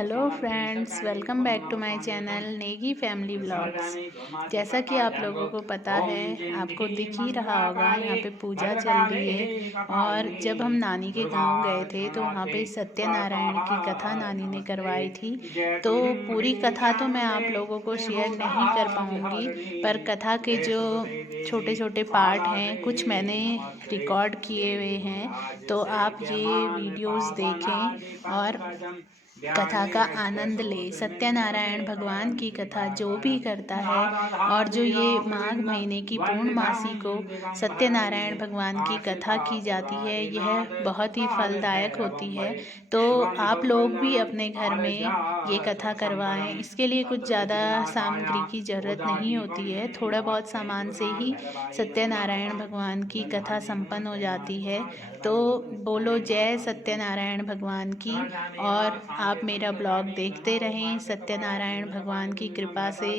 Hello friends, welcome back to my channel Negi family vlogs. जैसा कि आप लोगों को पता है, आपको दिख ही रहा होगा, यहाँ पे पूजा चल रही है। और जब हम नानी के गांव गए थे तो वहाँ पे सत्यनारायण की कथा नानी ने करवाई थी। तो पूरी कथा तो मैं आप लोगों को शेयर नहीं कर पाऊँगी, पर कथा के जो छोटे छोटे पार्ट हैं कुछ मैंने रिकॉर्ड किए हुए हैं। तो आप ये वीडियोस देखें और कथा का आनंद ले। सत्यनारायण भगवान की कथा जो भी करता है, और जो ये माघ महीने की पूर्णमासी को सत्यनारायण भगवान की कथा की जाती है, यह बहुत ही फलदायक होती है। तो आप लोग भी अपने घर में ये कथा करवाएं। इसके लिए कुछ ज़्यादा सामग्री की ज़रूरत नहीं होती है, थोड़ा बहुत सामान से ही सत्यनारायण भगवान की कथा संपन्न हो जाती है। तो बोलो जय सत्यनारायण भगवान की। और आप मेरा ब्लॉग देखते रहें। सत्यनारायण भगवान की कृपा से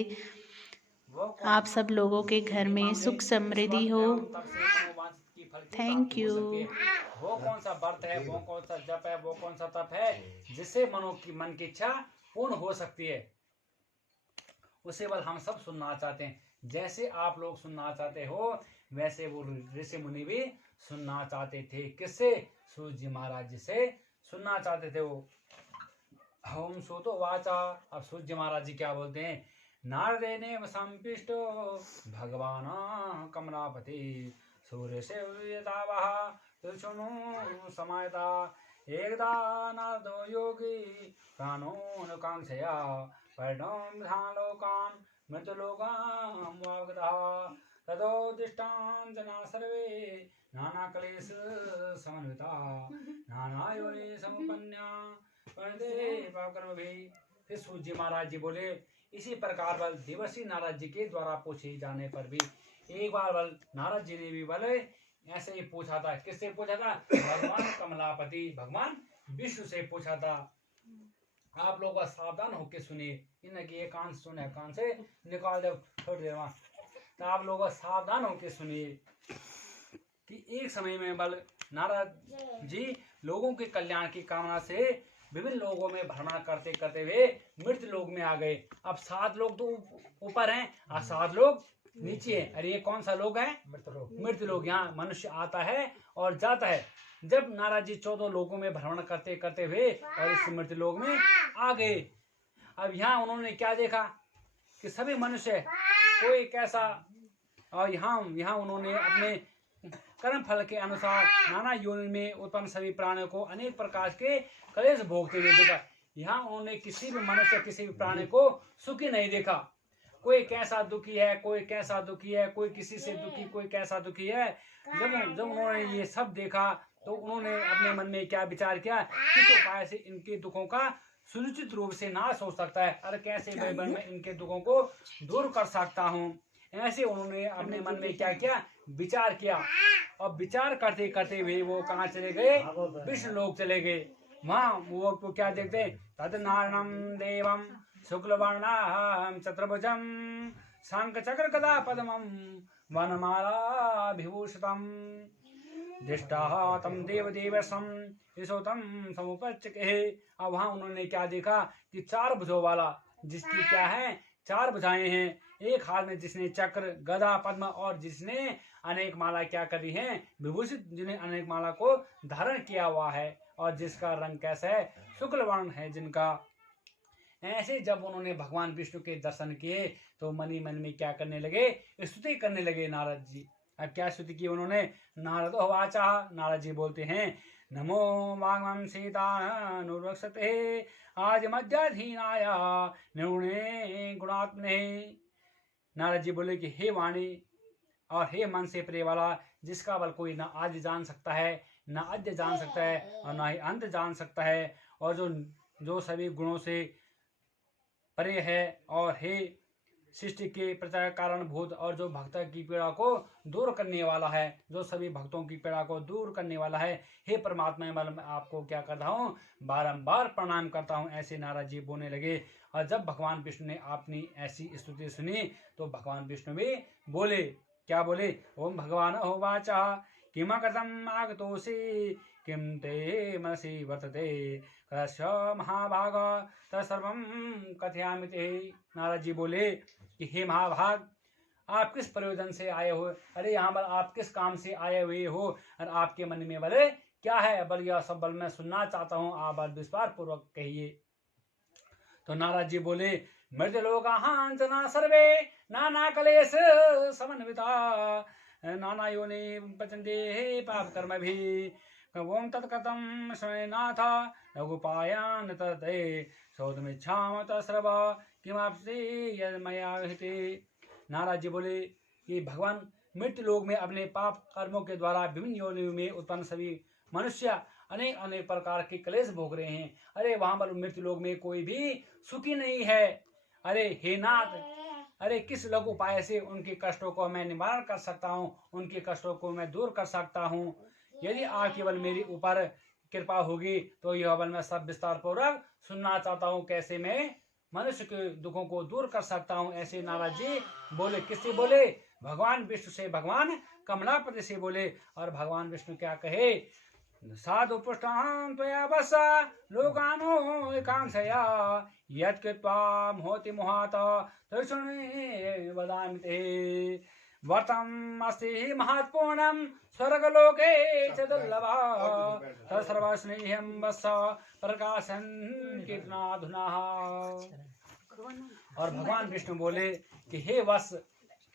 आप सब लोगों के घर में सुख समृद्धि हो। तब से मनोवांछित की फल की थैंक प्राप्ति हो यू। सकती है। वो कौन सा व्रत है, वो कौन सा जप है, वो कौन सा तप है जिससे मन की इच्छा पूर्ण हो सकती है, उसे बल हम सब सुनना चाहते हैं। जैसे आप लोग सुनना चाहते हो, वैसे वो ऋषि मुनि भी सुनना चाहते थे। किससे? सूर्य जी महाराज जी से सुनना चाहते थे वो। ओम सूतो वाचा। अब सूर्य जी महाराज जी क्या बोलते हैं? नारदेने संपिष्टो भगवान कमलापति सूर्य से समायता एकदा नारदो योगी प्राणोनुकांक्षया परिणोम मृतलोकां वागतः ततो दिष्टां जना सर्वे नाना क्लेश समन्विता नाना योनि समुपन्या कर्म भी। फिर सूर्य जी महाराज जी बोले, इसी प्रकार बल देवर्षि नारद जी के द्वारा पूछे जाने पर भी एक बार बल नारद जी ने भी बल ऐसे ही पूछा था। किससे पूछा था? भगवान कमलापति भगवान विष्णु से पूछा था। आप लोग सावधान होकर सुनिए, इनकी एक कान सुने, कान से निकाल दो थोड़ी देर में। तो आप लोग सावधान होकर सुनिए कि एक समय में बल नारद जी लोगों के कल्याण की कामना से विभिन्न लोगों में भ्रमण करते करते हुए मृत लोक में आ गए। अब 7 लोग तो ऊपर हैं और 7 लोग नीचे हैं। अरे ये कौन सा लोग है? मृत लोग। यहाँ मनुष्य आता है और जाता है। जब नारद जी 14 लोगों में भ्रमण करते करते हुए और इस मृत लोक में आ गए। अब यहाँ उन्होंने क्या देखा कि सभी मनुष्य कोई कैसा, और यहाँ उन्होंने अपने कर्म फल के अनुसार नाना योनि में उत्पन्न सभी प्राणियों को अनेक प्रकार के क्लेश भोगते हुए देखा। यहाँ उन्होंने किसी भी मनुष्य, किसी भी प्राणी को सुखी नहीं देखा। कोई कैसा दुखी है, कोई कैसा दुखी है, कोई किसी से दुखी, कोई कैसा दुखी है। जब उन्होंने ये सब देखा तो उन्होंने अपने मन में क्या विचार किया, किस उपाय से इनके दुखों का सुनिश्चित रूप से नाश हो सकता है और कैसे मैं इनके दुखों को दूर कर सकता हूँ। ऐसे उन्होंने अपने मन में क्या किया, विचार किया। और विचार करते करते हुए वो कहाँ चले गए? विष्णु लोक चले गए। वहां वो तो क्या देखते? तद नारणम देवम शुक्लवर्णम चतुर्भुजम शंख चक्र गदा पद्मम वनमाला विभूषितम दृष्टा तम देवदेवसम यशोतम समुपचके। अब वहां उन्होंने क्या देखा कि 4 भुजों वाला, जिसकी क्या है 4 भुजाएं हैं। एक हाथ में जिसने चक्र, गदा, पद्म, और जिसने अनेक माला क्या करी है? विभूषित, जिन्हें अनेक माला को धारण किया हुआ है और जिसका रंग कैसा है? शुक्ल वर्ण है जिनका। ऐसे जब उन्होंने भगवान विष्णु के दर्शन किए तो मन ही मन में क्या करने लगे? स्तुति करने लगे नारद जी। अब क्या स्तुति की उन्होंने? नारद वाचा। नारद जी बोलते हैं, नमो वाग्मं सीतानुर्वक्षते आज मध्याधीनाय निर्गुणे गुणात्मने। नारद जी बोले कि हे वाणी और हे मन से प्रिय वाला, जिसका बल कोई ना आज जान सकता है, ना अद्य जान सकता है और ना ही अंत जान सकता है, और जो सभी गुणों से परे है, और हे सृष्टि के प्रचार कारण भूत, और जो भक्त की पीड़ा को दूर करने वाला है, जो सभी भक्तों की पीड़ा को दूर करने वाला है, हे परमात्मा, मैं आपको क्या करता हूँ? बारंबार प्रणाम करता हूँ। ऐसे नारद जी बोलने लगे। और जब भगवान विष्णु ने अपनी ऐसी स्तुति सुनी तो भगवान विष्णु भी बोले, क्या बोले? ओम भगवान होवाचा किम कथम आगतोषि किम ते मनसि वर्तते कस्य महाभाग तत्सर्वं कथयामि ते। नारद जी बोले कि हे महाभाग, आप किस प्रयोजन से आए हो? अरे यहाँ पर आप किस काम से आए हुए हो और आपके मन में बल क्या है? बल यह सब बल मैं सुनना चाहता हूँ, आप बल विस्तार पूर्वक कहिए। तो नारद जी बोले मृतलोकाः जना सर्वे नाना कलेश समन्विता नाना योनि पचन्ते पाप कर्म भी ओम तत्कथं शृणुनाथ रघुपायान तते शोधमिच्छाम तस्रव किमाप्सि यन्मया विहिते। नारद जी बोले कि भगवान मृत्यु लोक में अपने पाप कर्मों के द्वारा विभिन्न योनियों में उत्पन्न सभी मनुष्य अनेक अनेक प्रकार के क्लेश भोग रहे हैं। अरे वहां पर मृत्यु लोक में कोई भी सुखी नहीं है। अरे हे नाथ, अरे किस लघु उपाय से उनके कष्टों को मैं निवारण कर सकता हूँ, उनके कष्टों को मैं दूर कर सकता हूँ। यदि आप केवल मेरी ऊपर कृपा होगी तो यह बल मैं सब विस्तार पूर्वक सुनना चाहता हूँ, कैसे मैं मनुष्य के दुखों को दूर कर सकता हूँ। ऐसे नारद जी बोले। किससे बोले? भगवान विष्णु से, भगवान कमलापति से बोले। और भगवान विष्णु क्या कहे? साधु पुष्टां त्वया वसा लोकानो एकांशया यत् कृत्वा मोहति मोहात तर्षणे वदामि ते व्रतम् अस्ति महत्पूर्णं स्वर्गलोके च दुर्लभः तत्सर्वस्नेहं वत्स प्रकाशन् कीर्तनाधुना। और भगवान विष्णु बोले कि हे वत्स,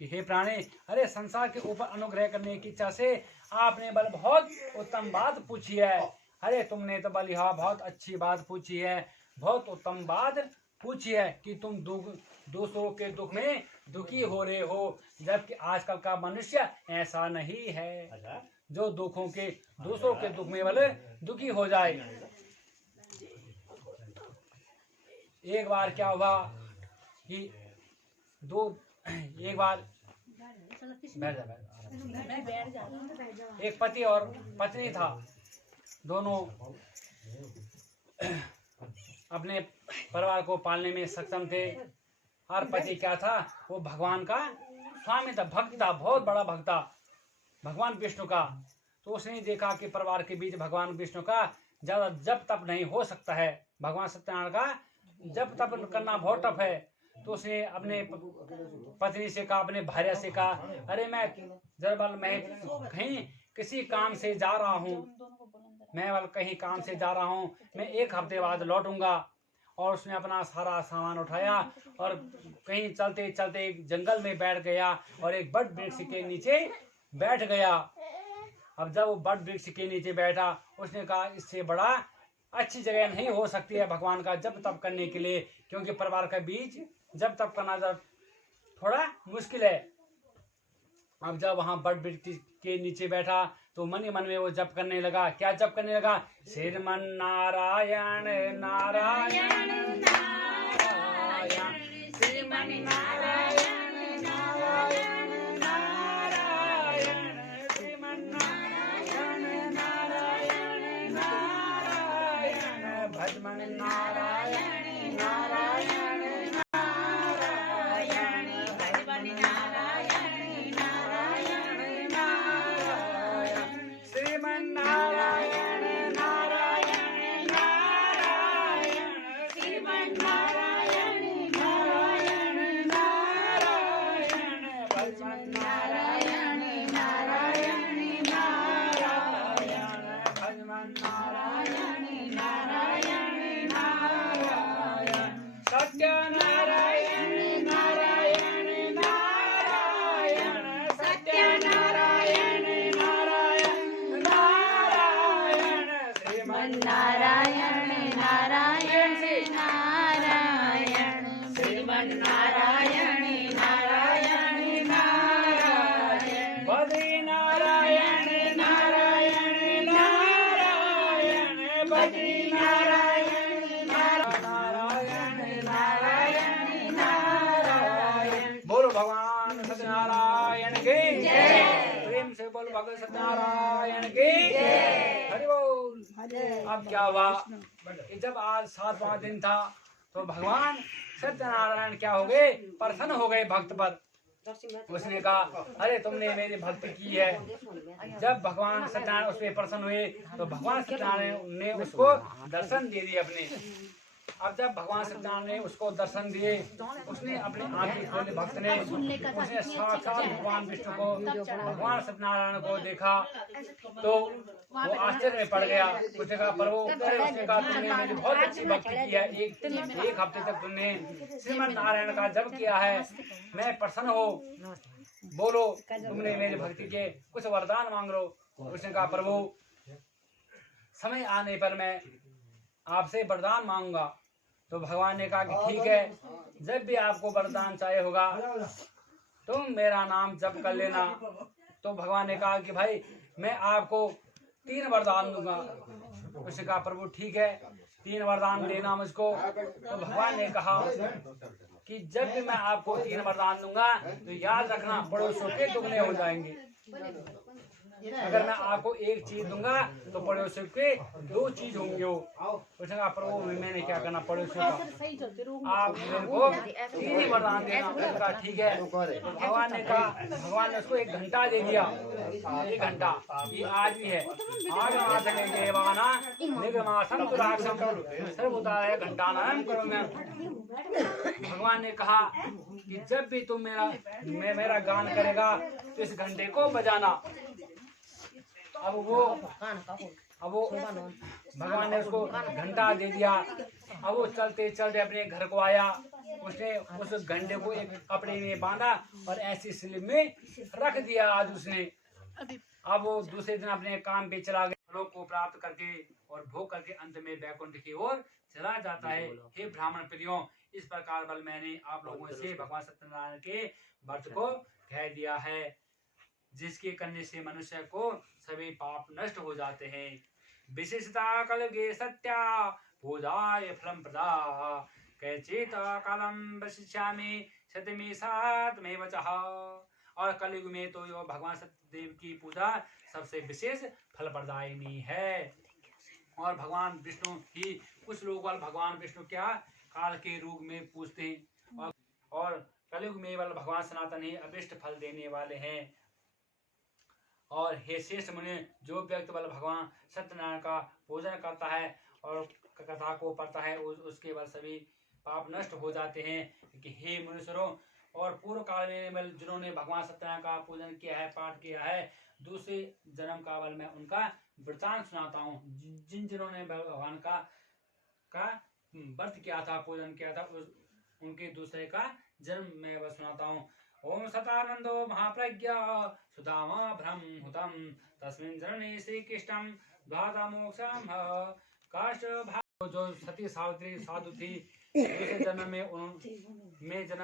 कि हे प्राणी, अरे संसार के ऊपर अनुग्रह करने की इच्छा से आपने बल बहुत उत्तम बात पूछी है। अरे तुमने तो बल यह बहुत अच्छी बात पूछी है, बहुत उत्तम बात पूछी है कि तुम दूसरों के दुख में दुखी हो रहे हो, जबकि आजकल का मनुष्य ऐसा नहीं है जो दूसरों के दुख में बल दुखी हो जाए। एक बार क्या हुआ कि एक बार एक पति और पत्नी था, दोनों अपने परिवार को पालने में सक्षम थे। और पति क्या था? वो भगवान का स्वामी था, भक्त था, बहुत बड़ा भक्त था भगवान विष्णु का। तो उसने देखा कि परिवार के बीच भगवान विष्णु का ज्यादा जप तप नहीं हो सकता है, भगवान सत्यनारायण का जप तप करना बहुत टफ है। तो उसने अपने पत्नी से कहा, अपने भार्या से कहा, अरे मैं कहीं किसी काम से जा रहा हूँ, मैं कहीं काम से जा रहा हूँ, मैं 1 हफ्ते बाद लौटूंगा। और उसने अपना सारा सामान उठाया और कहीं चलते चलते एक जंगल में बैठ गया और एक बड़ वृक्ष के नीचे बैठ गया। अब जब वो बड़ वृक्ष के नीचे बैठा, उसने कहा इससे बड़ा अच्छी जगह नहीं हो सकती है भगवान का जप तप करने के लिए, क्योंकि परिवार के बीच जप तप करना जब थोड़ा मुश्किल है। अब जब वहां बड़ वृक्ष के नीचे बैठा तो मन ही मन में वो जप करने लगा। क्या जप करने लगा? श्रीमन नारायण नारायण नारायण श्रीमन नारायण नारायण नारायण श्रीमन नारायण नारायण नारायण भजमन नारायण नारायण नारायण भजमन नारायण नारायण नारायण श्रीमन नारायण नारायण नारायण श्रीमन नारायण नारायण नारायण भजमन नारायण नारायण नारायण भजमन नारायण नारायण नारायण सत्यनारायण नारायण नारायण सत्यनारायण नारायण नारायण श्रीमन नारायण नारायण नारायण श्रीमन नारायण नारायण नारायण बद्री नारायण नारायण नारायण बद्री नारायण नारायण नारायण नारायण। बोलो भगवान सत्यनारायण की जय। प्रेम से बोलो भगवान सत्यनारायण की जय। हरि बोल। अब क्या हुआ? जब आज 7वां दिन था तो भगवान सत्यनारायण क्या हो गए? प्रसन्न हो गए भक्त पर। उसने कहा अरे तुमने मेरी भक्ति की है। जब भगवान सत्यनारायण उस पर प्रसन्न हुए तो भगवान सत्यनारायण ने उसको दर्शन दे दिए अपने। अब जब भगवान सत्यनारायण ने उसको दर्शन दिए, उसने अपने आंखें खोले, भक्त ने उसने साक्षात भगवान विष्णु को, भगवान सत्यनारायण को देखा तो वो आश्चर्य में पड़ गया। उसने कहा प्रभु, उसने कहा तुमने मेरी बहुत अच्छी भक्ति की है, एक हफ्ते तक तुमने श्रीमद नारायण का जप किया है, मैं प्रसन्न हो, बोलो तुमने मेरी भक्ति के कुछ वरदान मांग लो। उसने कहा प्रभु समय आने पर मैं आपसे वरदान मांगूंगा। तो भगवान ने कहा कि ठीक है, जब भी आपको वरदान चाहिए होगा तुम मेरा नाम जप कर लेना। तो भगवान ने कहा कि भाई मैं आपको 3 वरदान दूंगा। उसने कहा प्रभु ठीक है, 3 वरदान देना मुझको। तो भगवान ने कहा कि जब भी मैं आपको 3 वरदान दूंगा तो याद रखना पड़ोसियों के दुगने हो जाएंगे। अगर मैं आपको एक चीज दूंगा तो पड़ोसियों के 2 चीज होंगे। उसने कहा प्रभु मैंने क्या करना पड़ोसियों का, आप मेरे को 3 ही वरदान देना। उसने कहा ठीक है। तो भगवान ने कहा, भगवान ने उसको 1 घंटा दे दिया। 1 घंटा ये आज भी है, आज देवाना निगमासम तुराक्षम सर्वोदय घंटा नाम करो। मैं भगवान ने कहा कि जब भी तुम मेरा गान करेगा तो इस घंटे को बजाना। अब वो भगवान ने उसको घंटा दे दिया। अब वो चलते चलते अपने घर को आया। उसने उस घंटे को एक कपड़े में बांधा और ऐसी स्लिप में रख दिया। आज उसने अब वो दूसरे दिन अपने काम पे चला गया। लोग को प्राप्त करके और भोग करके अंत में वैकुंठ की ओर चला जाता है। हे ब्राह्मण प्रियो, इस प्रकार बल मैंने आप लोगों से भगवान सत्यनारायण के व्रत को कह दिया है, जिसके करने से मनुष्य को सभी पाप नष्ट हो जाते हैं। विशेषता कलगे सत्या पूजाय फलम प्रदा कैचित कालम वशिष्यामि सत्यमे सात में वचः। और कलयुग में तो यो भगवान सत्यदेव की पूजा सबसे विशेष फल प्रदायिनी है। और भगवान विष्णु ही कुछ लोग भगवान विष्णु क्या काल के रूप में पूजते हैं, और कलयुग में वाला भगवान सनातन ही अभिष्ट फल देने वाले हैं। और हे श्रेष्ठ मुनि, जो व्यक्ति वाला भगवान सत्यनारायण का पूजन करता है और कथा को पढ़ता है उसके बाद सभी पाप नष्ट हो जाते हैं। कि हे मनुष्यों, और पूर्व काल में जिन्होंने भगवान सत्यनारायण का पूजन किया है, पाठ किया है, दूसरे जन्म का बल मैं उनका वृतांत सुनाता हूँ। जिन्होंने भगवान का व्रत किया था, पूजन किया था, उनके दूसरे का जन्म मैं बस सुनाता हूँ। ओम सतानंदो महाप्रज्ञा सुदामा ब्रह्महुतम तस्मिन् जनने श्री कृष्णम द्वादा मोक्षम काष्ठ। जो सती सावित्री साधु थी, दूसरे जन्म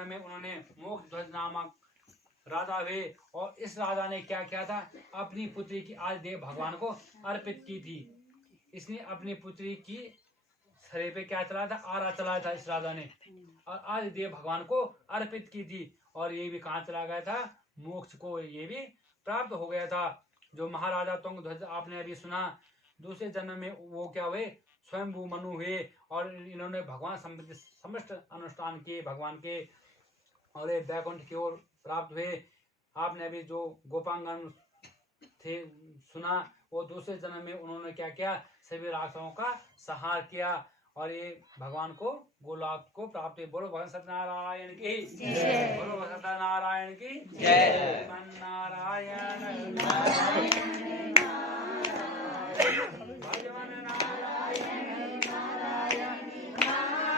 में उन्होंने मोक्ष ध्वज नामक राजा हुए। और इस राजा ने क्या किया था, अपनी पुत्री की आदिदेव भगवान को अर्पित की थी। इसने अपनी पुत्री की शरीर पे क्या चलाया था, आरा चलाया था इस राजा ने, और आदिदेव भगवान को अर्पित की थी। और ये भी कहाँ चला गया था, मोक्ष को ये भी प्राप्त हो गया था। जो महाराजा तुंगध्वज आपने अभी सुना, दूसरे जन्म में वो क्या हुए, स्वयंभू मनु हुए। और इन्होंने भगवान समस्त अनुष्ठान किए भगवान के, और ये वैकुंठ की ओर प्राप्त हुए। आपने अभी जो गोपांगन थे सुना, वो दूसरे जन्म में उन्होंने क्या किया, सभी राक्षसों का संहार किया और ये भगवान को गोलोक को प्राप्त हुए। बोलो भगवान सत्यनारायण की जय, बोलो भगवान सत्यनारायण की जय। नारायण नारायण भगवान नारायण नारायण नारायण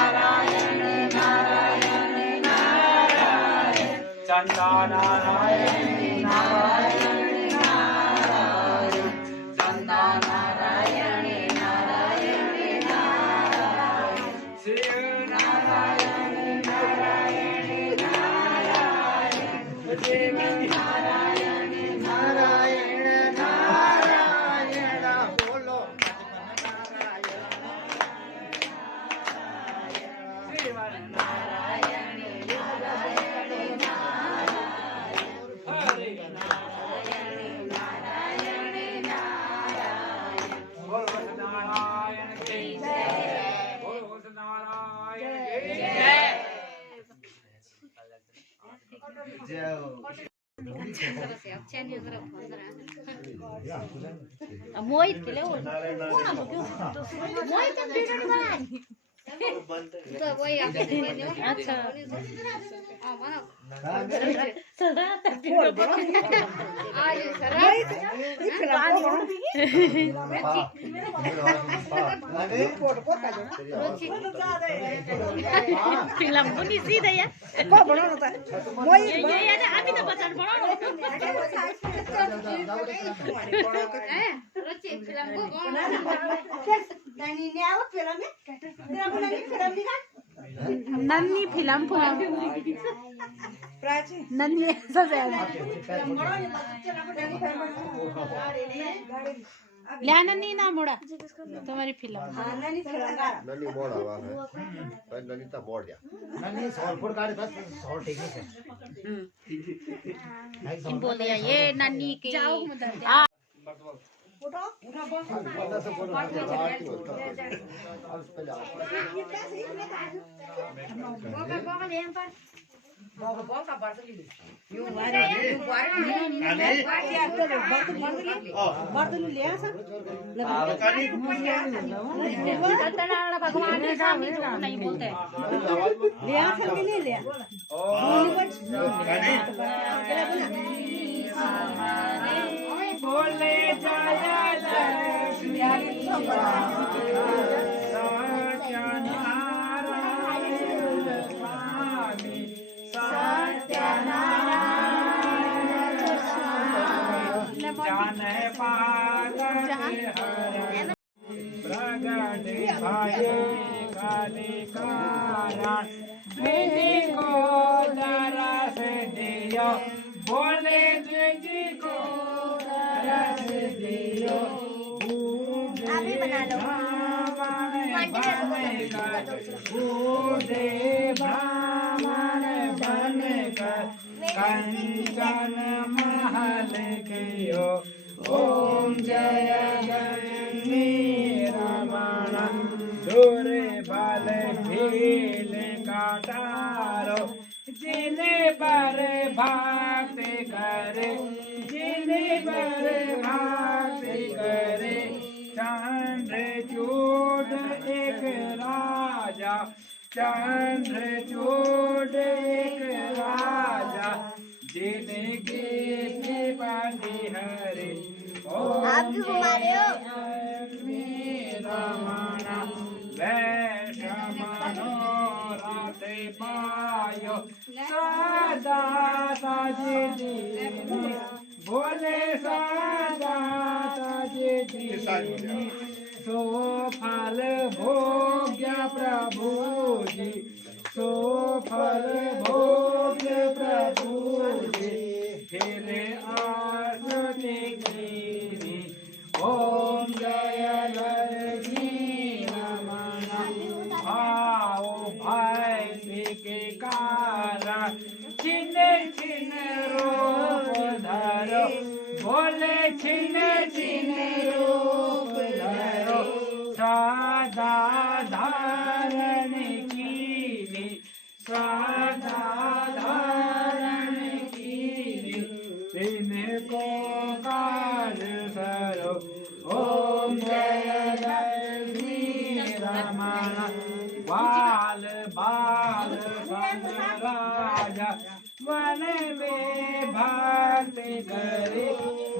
नारायण नारायण नारायण चंदा नारायण नारायण नारायण चंदा नारायण नारायण नारायण शिव नारायण नारायण नारायण देव नारायण नारायण नारायण बोलो शिव नारायण नारायण नारायण हरे नारायण नारायण नारायण बोलो नारायण की जय बोलो नारायण की जय मोहित केले हो कोण आलो मोहित तो वही अच्छा फिल्म पनि सीधै या बनाउनु त हामी त बचार बनाउनु नन्नी फिल्म नन्नी लिया नन्नी ना मोड़ा तुम्हारी फिल्म ननी मोड़ हवा है पर ननी तो मोड़ गया ननी सौरपुर का बस सौर ठीक है बोलिए ये नन्नी के भगवान के सामने नहीं बोलते बोले जय लक्ष्मी प्रगट भाई काली कारण विधि को दरस दियो बोले जी को दरस दियो अभी बना लो बूढ़े ब्राह्मण बन कर कंचन महल कियो ओम जय गणी रमण दूर बल भील काटारो जिन्हें पर भक्ति करे जिन्हें पर भक्ति करे चंद्रचूड एक राजा चंद्रचूड एक राजा जिनके बंदी हरे आप क्यों घुमा रहे हो रमण वैष्णवनो राते पायो सदा साजी बोले सदा साजी सो फल भोग्य प्रभु जी सो फल भोग्य प्रभु जी फिर आरती कीनी ओम जय लक्ष्मी रमण आओ भाई के कारण छिन छिन रूप धरो बोले छिन छिन रूप धरो सदा धारण कीनी सदा धारण कीनी तिनको काज सरो ओम जय लक्ष्मी रमण बाल बाल राजा वन में भक्ति करे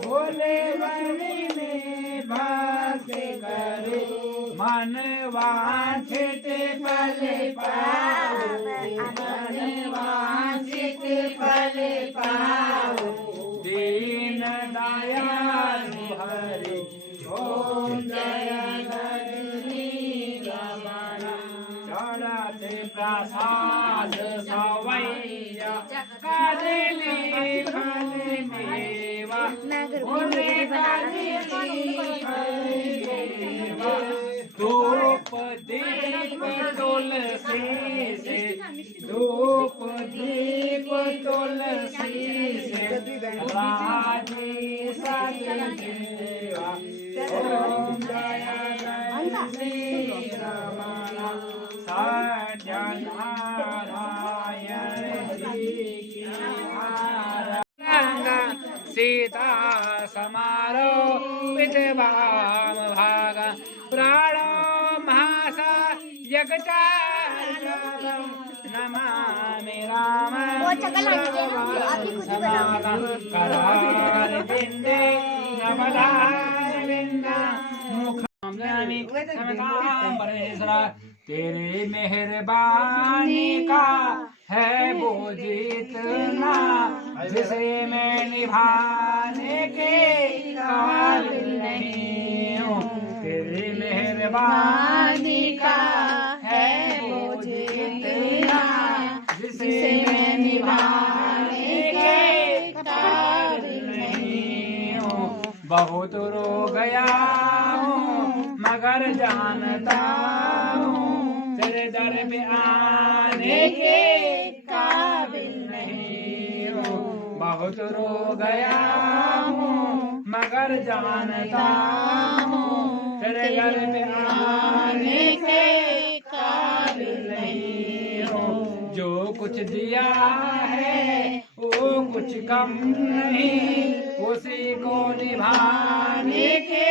बोले वन में भक्ति करे मन वांछित फल पाओ, मन वांछित फल पाओ, दीन दयालु हरि ओम जय गगनी रमण। चढ़ते प्रसाद सवैया कदली फल मेवा, बोले कदली फल मेवा। धूप दीप तुलसी से, धूप दीप तुलसी से, राजी सतदेवा। ओम जय गगनी रमण सत्यनारायण जी की आरती। सीता समारो विद्वाम भाग, प्राणो महासा यज्ञचार्यं, नमामि राम समागम। करार बिंदे नवदार बिंदा, मुखाम ज्ञानी समताम परेशरा। तेरे मेहरबानी का है वो जितना, जिसे मैं निभाने के काबिल नहीं हूँ। तेरी मेहरबानी का है वो जितना, जिसे मैं निभाने के काबिल नहीं हूँ। बहुत रो गया हूँ मगर जानता हूँ, तेरे दर पे आने के काबिल नहीं हूँ। बहुत रो गया हूँ मगर जानता हूँ, तेरे दर पे आने के काबिल नहीं हूँ। जो कुछ दिया है वो कुछ कम नहीं, उसी को निभाने के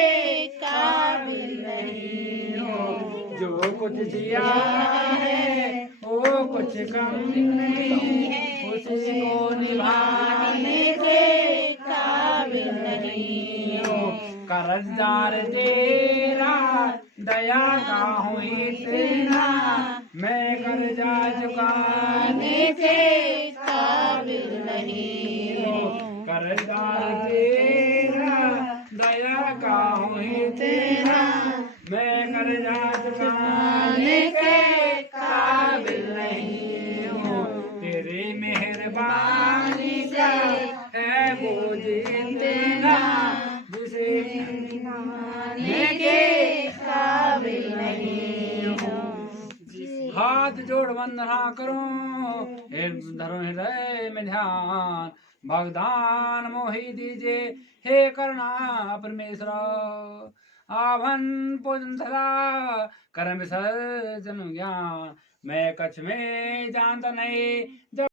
काबिल नहीं हूँ। जो कुछ दिया है वो कुछ कम नहीं, उसी को निभाने के काबिल नहीं हूँ। कर्जदार तेरा दया का हूँ इतना, मैं कर्जा चुकाने के काबिल नहीं हूँ। कर्जदार तेरा दया का हूँ इतना, मैं कर्जा चुकाने के काबिल नहीं हूँ। तेरी मेहरबानी का है वो जितना, जिसे निभाने के काबिल नहीं हूँ। हाथ जोड़ वंदना करो, धरो हृदय में ध्यान, भगदान मोहि दीजिए हे करुणा परमेश्वर। आभन पूजन सदा करम विसर्जन ज्ञान, मैं कछ में जानता नहीं।